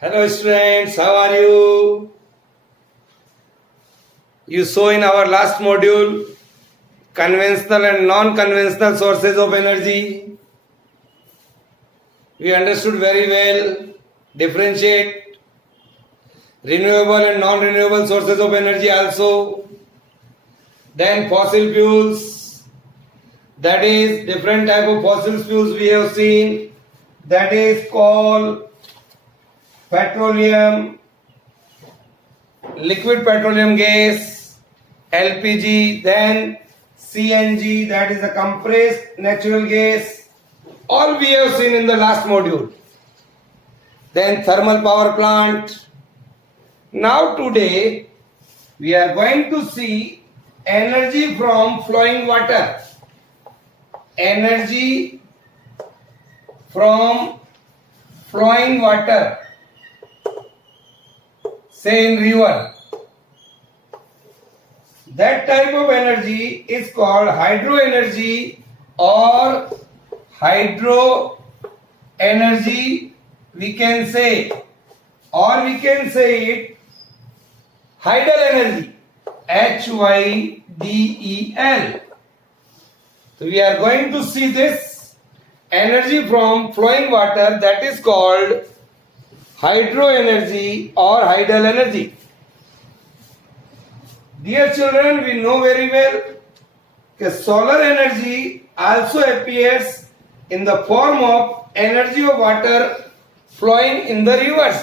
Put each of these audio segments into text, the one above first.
Hello students, how are you? You saw in our last module conventional and non-conventional sources of energy. We understood very well, differentiate renewable and non-renewable sources of energy also. Then fossil fuels, that is different type of fossil fuels we have seen, that is coal, petroleum, liquid petroleum gas, LPG, then CNG, that is a compressed natural gas. All we have seen in the last module. Then thermal power plant. Now today we are going to see energy from flowing water. Energy from flowing water. Say in river. That type of energy is called hydro energy or hydro energy we can say, or we can say it hydel energy, HYDEL. So we are going to see this energy from flowing water, that is called hydro energy or hydel energy. Dear children, we know very well that solar energy also appears in the form of energy of water flowing in the rivers,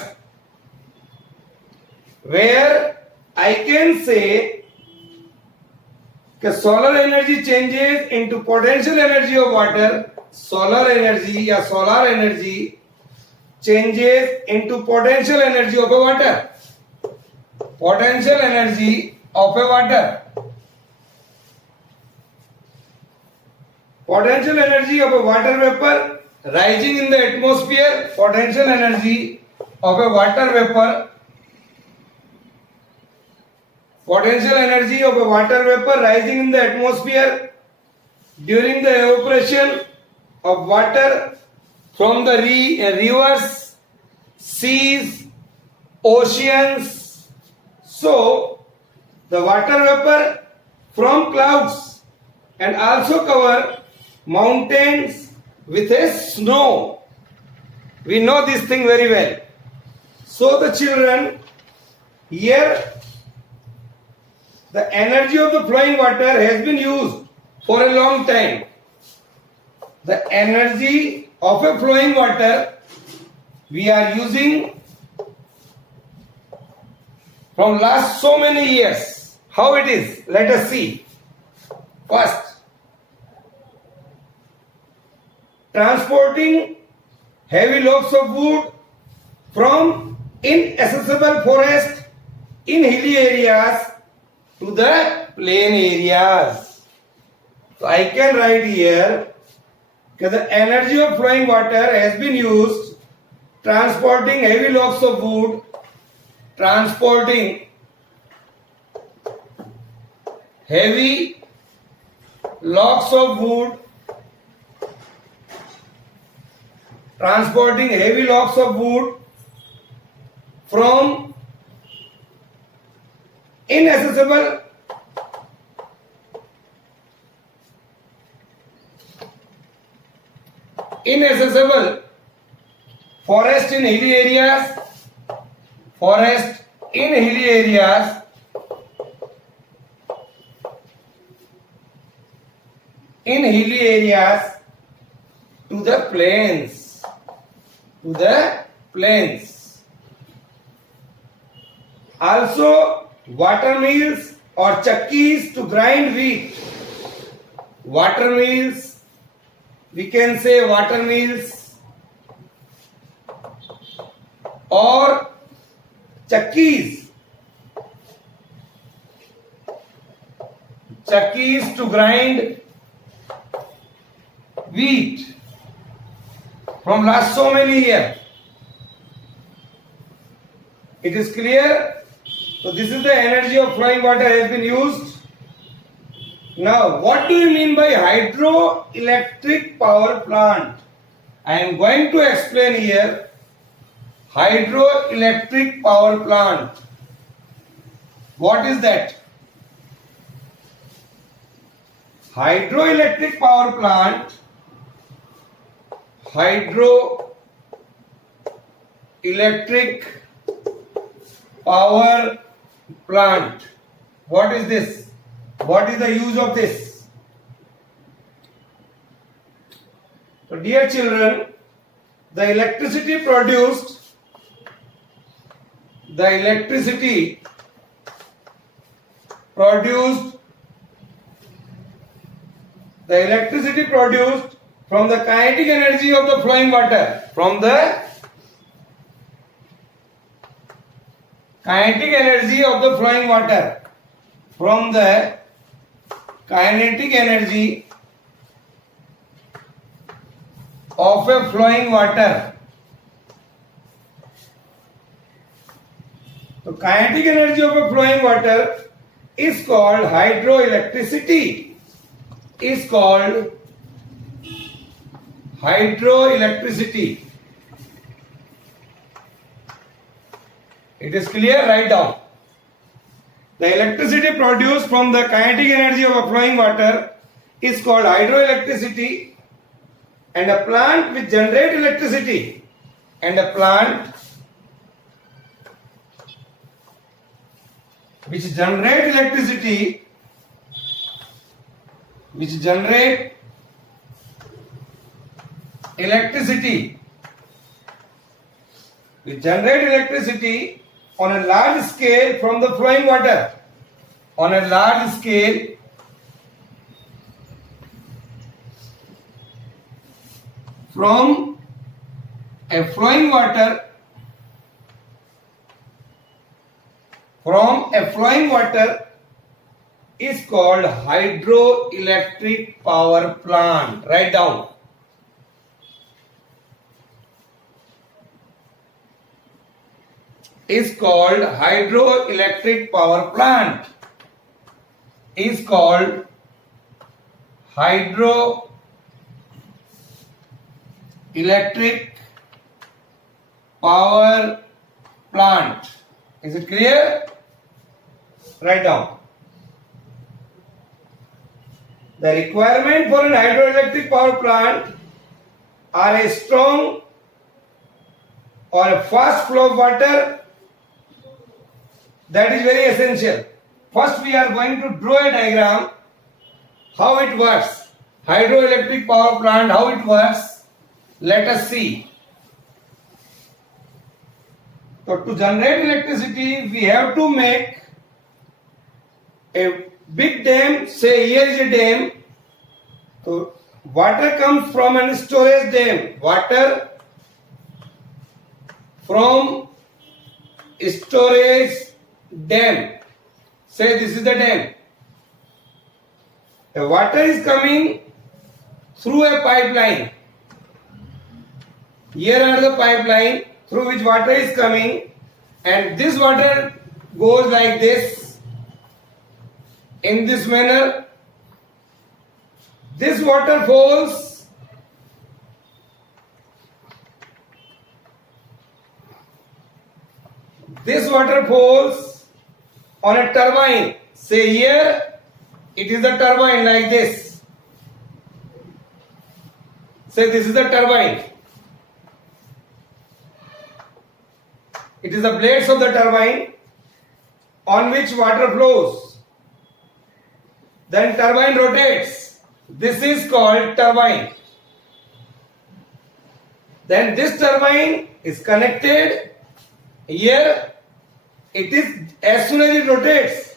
where I can say that solar energy changes into potential energy of water. Solar energy or solar energy changes into potential energy of a water. Potential energy of a water. Potential energy of a water vapor rising in the atmosphere. Potential energy of a water vapor. Potential energy of a water vapor rising in the atmosphere during the evaporation of water from the rivers, seas, oceans. So, the water vapor from clouds and also cover mountains with a snow. We know this thing very well. So, the children, here the energy of the flowing water has been used for a long time. The energy of a flowing water we are using from last so many years. How it is? Let us see. First, transporting heavy loads of wood from inaccessible forest in hilly areas to the plain areas. So I can write here that the energy of flowing water has been used transporting heavy logs of wood, transporting heavy logs of wood, transporting heavy logs of wood from inaccessible forest in hilly areas, forest in hilly areas, in hilly areas to the plains, to the plains. Also water mills or chakkis to grind wheat. Water mills, we can say water mills or chakkis. Chakkis to grind wheat from last so many years. It is clear? So this is the energy of flowing water has been used. Now what do you mean by hydroelectric power plant? I am going to explain here hydroelectric power plant. What is that? Hydroelectric power plant. Hydroelectric power plant. What is this? What is the use of this? So dear children, the electricity produced from the kinetic energy of the flowing water, from the kinetic energy of the flowing water, from the kinetic energy of a flowing water. So kinetic energy of a flowing water is called hydroelectricity. Is called hydroelectricity. It is clear? Write down. The electricity produced from the kinetic energy of a flowing water is called hydroelectricity, and a plant which generates electricity on a large scale from the flowing water, on a large scale from a flowing water, is called hydroelectric power plant. Write down. Is called hydroelectric power plant. Is called hydroelectric power plant. Is it clear? Write down. The requirement for an hydroelectric power plant are a strong or a fast flow of water. That is very essential. First we are going to draw a diagram how it works. Hydroelectric power plant, how it works. Let us see. So to generate electricity we have to make a big dam. Say here is a dam. So water comes from a storage dam. Water from storage dam. Say this is the dam. The water is coming through a pipeline. Here are the pipeline through which water is coming, and this water goes like this, in this manner. This water falls on a turbine. Say here it is a turbine like this. Say this is the turbine. It is the blades of the turbine on which water flows. Then turbine rotates. This is called turbine. Then this turbine is connected here. It is, as soon as it rotates,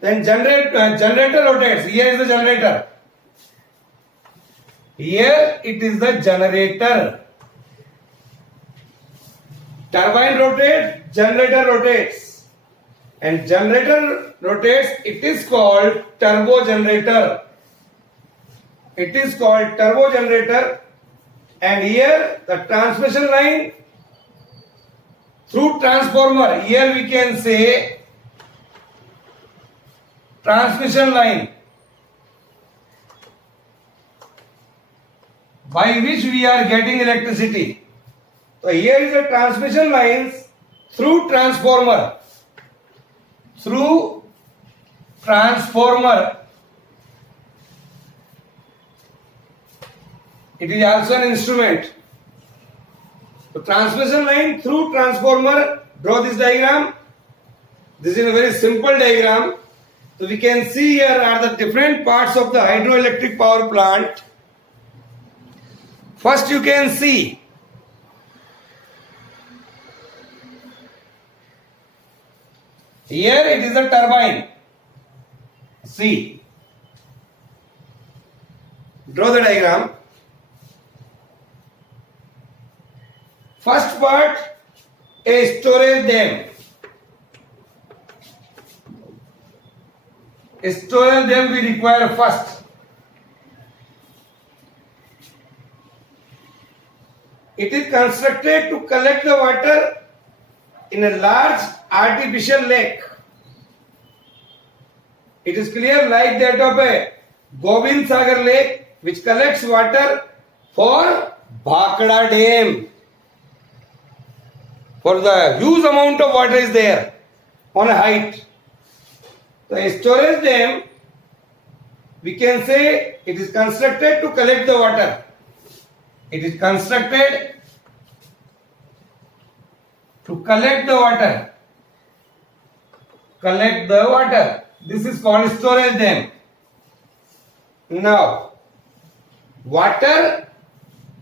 then generator rotates. Here is the generator. Here it is the generator. Turbine rotates, generator rotates, and generator rotates. It is called turbo generator. It is called turbo generator. And here the transmission line through transformer. Here we can say transmission line, by which we are getting electricity. So here is a transmission lines through transformer. Through transformer. It is also an instrument. So transmission line through transformer. Draw this diagram. This is a very simple diagram. So we can see here are the different parts of the hydroelectric power plant. First you can see here it is a turbine. See. Draw the diagram. First part, a storage dam. A storage dam we require first. It is constructed to collect the water in a large artificial lake. It is clear like that of a Gobind Sagar lake which collects water for Bhakra Dam. For the huge amount of water is there on a height. The storage dam, we can say it is constructed to collect the water. It is constructed to collect the water. Collect the water. This is called storage dam. Now, water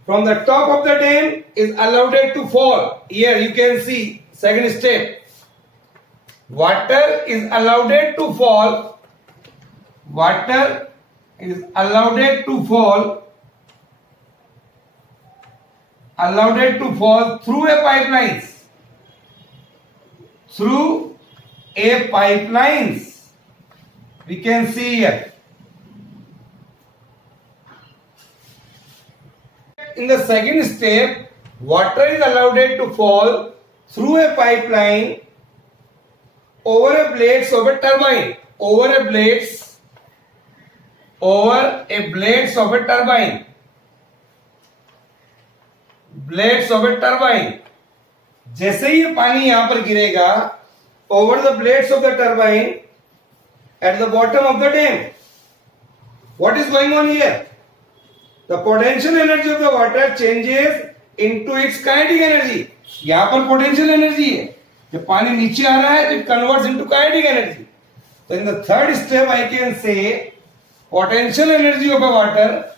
from the top of the dam is allowed to fall. Here you can see second step. Water is allowed to fall. Water is allowed to fall. Allowed to fall through a pipelines. Through a pipelines. We can see here. In the second step, water is allowed to fall through a pipeline over a blades of a turbine. Over a blades of a turbine. Blades of a turbine. जैसे ही ये पानी यहाँ पर गिरेगा over the blades of the turbine at the bottom of the dam. What is going on here? The potential energy of the water changes into its kinetic energy. यहाँ पर potential energy है. जब पानी नीचे आ रहा है तो it converts into kinetic energy. So in the third step I can say potential energy of a water.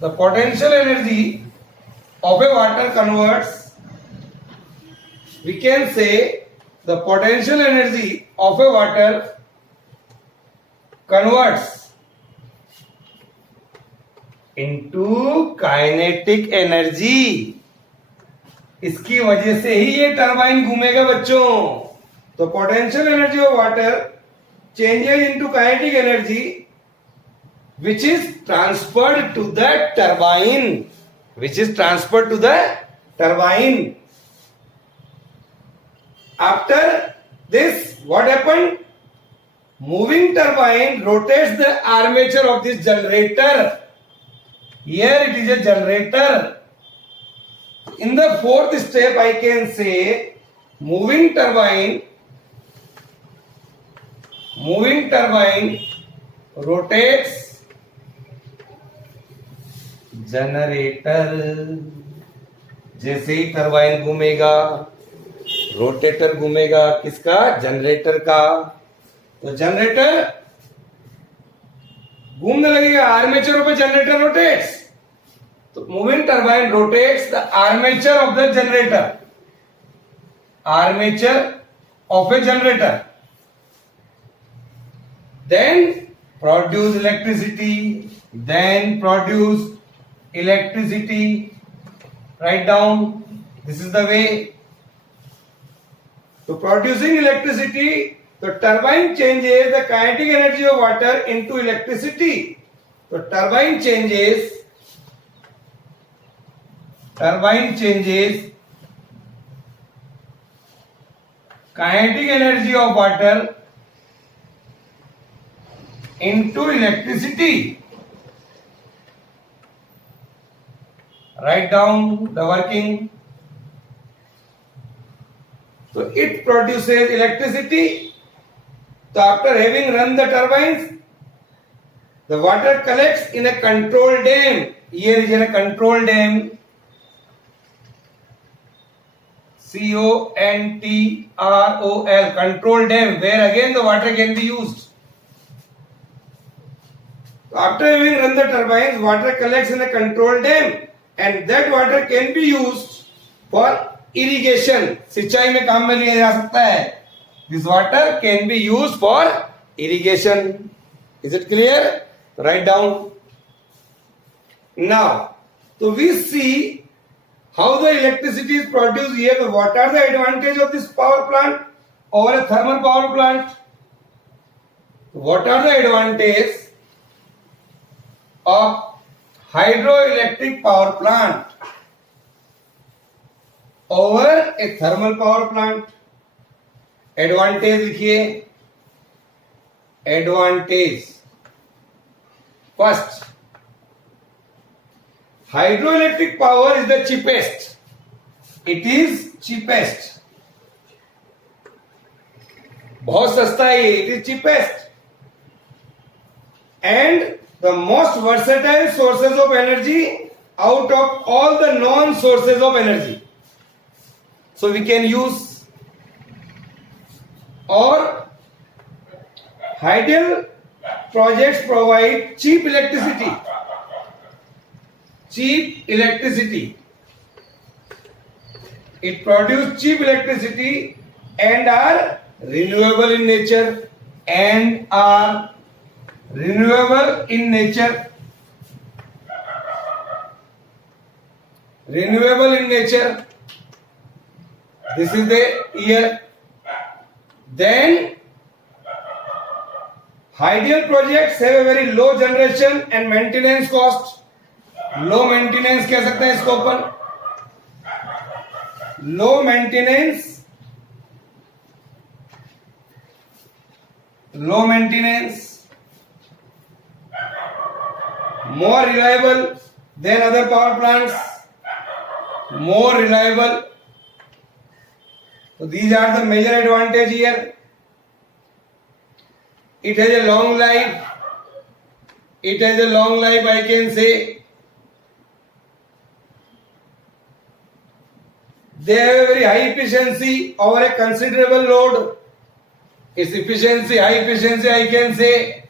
The potential energy of a water converts. We can say the potential energy of a water converts into kinetic energy. इसकी वजह से ही ये turbine घूमेगा बच्चों. तो potential energy of water changes into kinetic energy which is transferred to the turbine. Which is transferred to the turbine. After this, what happened? Moving turbine rotates the armature of this generator. Here it is a generator. In the fourth step, I can say moving turbine rotates generator. जैसे ही turbine घूमेगा rotator घूमेगा किसका? Generator का. तो generator घूमने लगेगा. Armature of a generator rotates. तो moving turbine rotates the armature of the generator. Armature of a generator. Then produce electricity. Write down. This is the way. To producing electricity, the turbine changes the kinetic energy of water into electricity. So turbine changes kinetic energy of water into electricity. Write down the working. So it produces electricity. So after having run the turbines, the water collects in a control dam. Here is in a control dam. CONTROL, control dam, where again the water can be used. So after having run the turbines, water collects in a control dam and that water can be used for irrigation. सिंचाई में काम में लिया जा सकता है. This water can be used for irrigation. Is it clear? Write down. Now, so we see how the electricity is produced here. So what are the advantages of this power plant over a thermal power plant? What are the advantages of hydroelectric power plant over a thermal power plant? Advantage लिखिए. Advantage. First, hydroelectric power is the cheapest. It is cheapest. बहुत सस्ता है ये. It is cheapest. And the most versatile sources of energy out of all the non sources of energy. So we can use, or hydel projects provide cheap electricity. Cheap electricity. It produces cheap electricity and are renewable in nature. And are renewable in nature. Renewable in nature. This is the year. Then hydel projects have a very low generation and maintenance cost. Low maintenance कह सकते हैं इसको अपन. Low maintenance, low maintenance, more reliable than other power plants. More reliable. So these are the major advantage here. It has a long life. It has a long life, I can say. They have a very high efficiency over a considerable load. Its efficiency, high efficiency, I can say.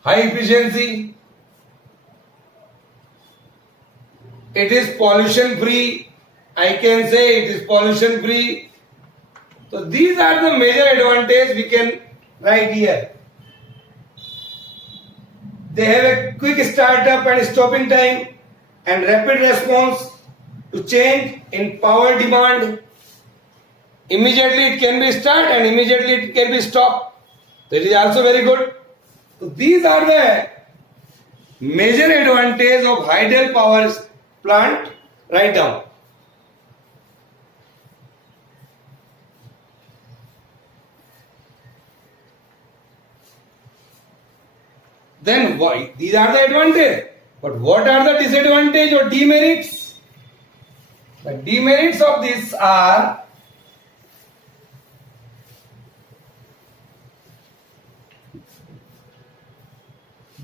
High efficiency. It is pollution free. I can say it is pollution free. So these are the major advantages we can write here. They have a quick startup and stopping time and rapid response to change in power demand. Immediately it can be started and immediately it can be stopped. That is also very good. So these are the major advantages of hydel power plant. Write down. Then why? These are the advantages. But what are the disadvantages or demerits? The demerits of this are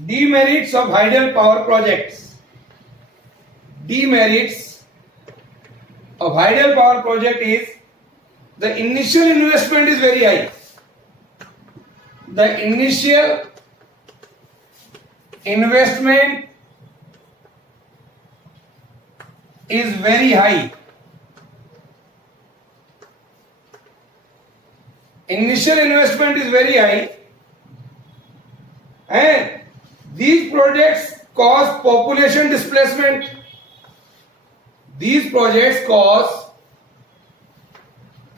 demerits of hydel power projects. Demerits of hydel power project is the initial investment is very high. The initial investment is very high. Initial investment is very high, and these projects cause population displacement. These projects cause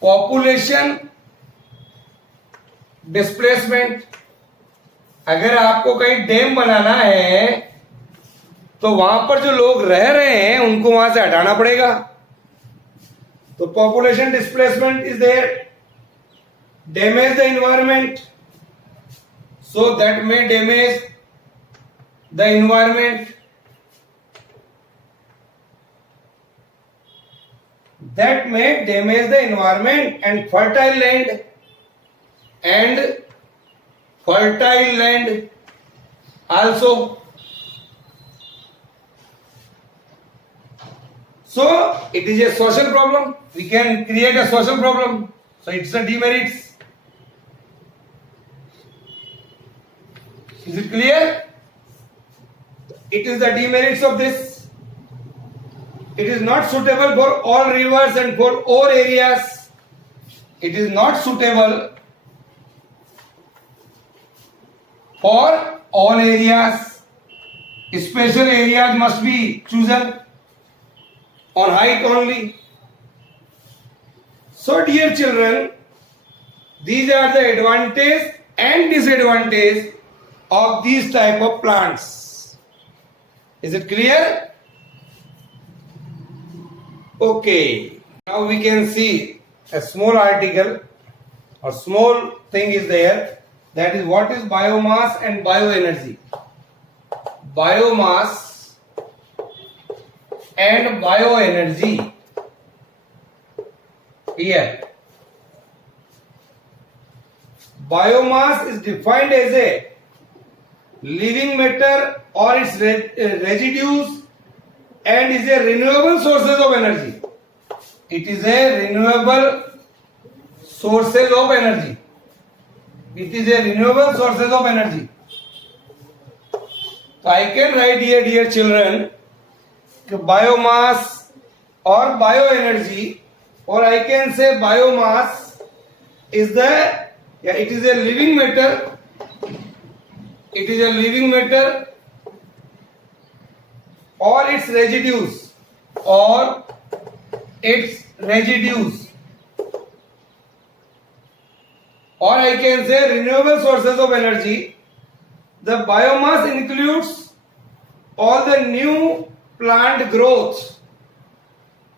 population displacement. अगर आपको कहीं dam बनाना है तो वहां पर जो लोग रह रहे हैं उनको वहां से हटाना पड़ेगा. तो population displacement is there. Damage the environment, so that may damage the environment, that may damage the environment and fertile land also. So it is a social problem. We can create a social problem. So it's a demerits. Is it clear? It is the demerits of this. It is not suitable for all rivers and for all areas. It is not suitable for all areas. Special areas must be chosen on height only. So dear children, these are the advantages and disadvantages of these type of plants. Is it clear? Okay. Now we can see a small article or small thing is there. That is what is biomass and bioenergy. Biomass and bioenergy. Here, biomass is defined as a living matter or its residues and is a renewable sources of energy. It is a renewable sources of energy. It is a renewable sources of energy. So I can write here, dear children, biomass or bioenergy, or I can say biomass is it is a living matter. It is a living matter or its residues or I can say renewable sources of energy. The biomass includes all the new plant growth,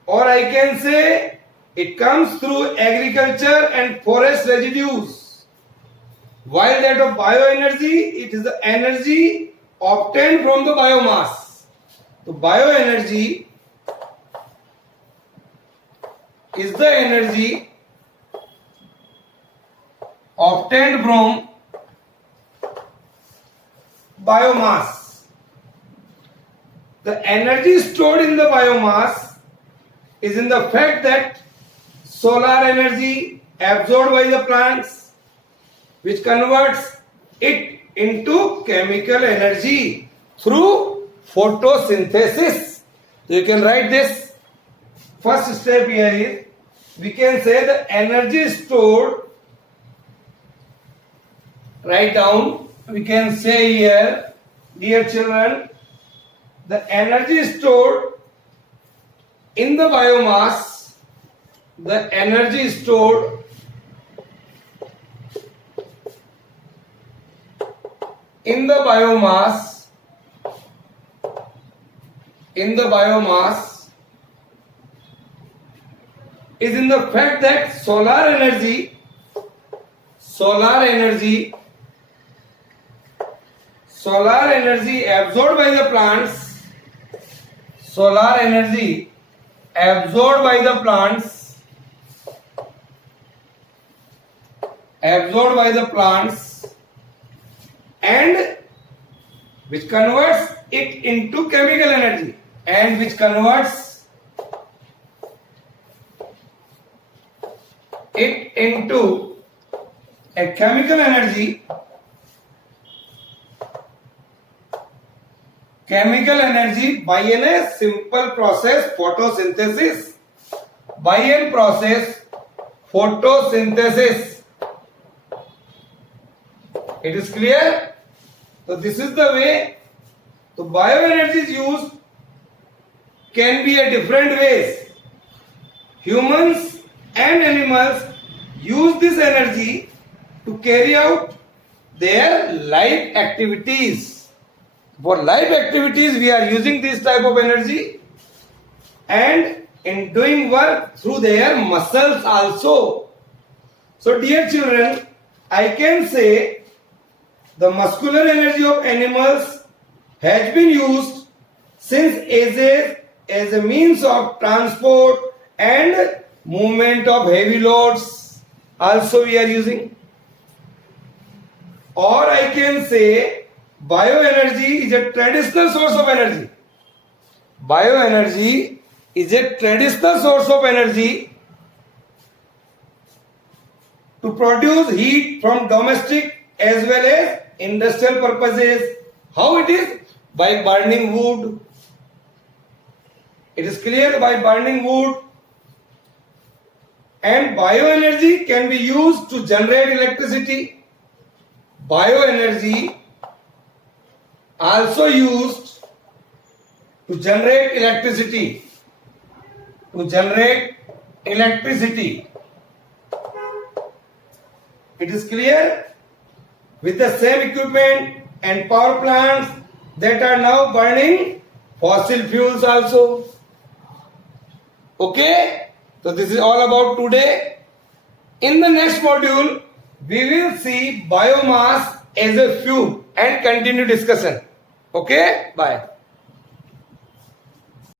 or I can say it comes through agriculture and forest residues. While that of bioenergy, it is the energy obtained from the biomass. So bioenergy is the energy obtained from biomass. The energy stored in the biomass is in the fact that solar energy absorbed by the plants, which converts it into chemical energy through photosynthesis. So you can write this. First step here is, we can say the energy stored, write down, we can say here, dear children, the energy stored in the biomass, the energy stored in the biomass is in the fact that solar energy absorbed by the plants, and which converts it into chemical energy, and which converts it into a chemical energy by a simple process, photosynthesis. It is clear? So this is the way. So bioenergy is used can be a different ways. Humans and animals use this energy to carry out their life activities. For life activities, we are using this type of energy, and in doing work through their muscles also. So dear children, I can say the muscular energy of animals has been used since ages as a means of transport and movement of heavy loads. Also we are using. Or I can say bioenergy is a traditional source of energy. Bioenergy is a traditional source of energy to produce heat from domestic as well as industrial purposes. How it is? By burning wood. It is clear, by burning wood. And bioenergy can be used to generate electricity. Bioenergy also used to generate electricity. To generate electricity. It is clear? With the same equipment and power plants that are now burning fossil fuels also. Okay? So this is all about today. In the next module, we will see biomass as a fuel and continue discussion. Okay? Bye.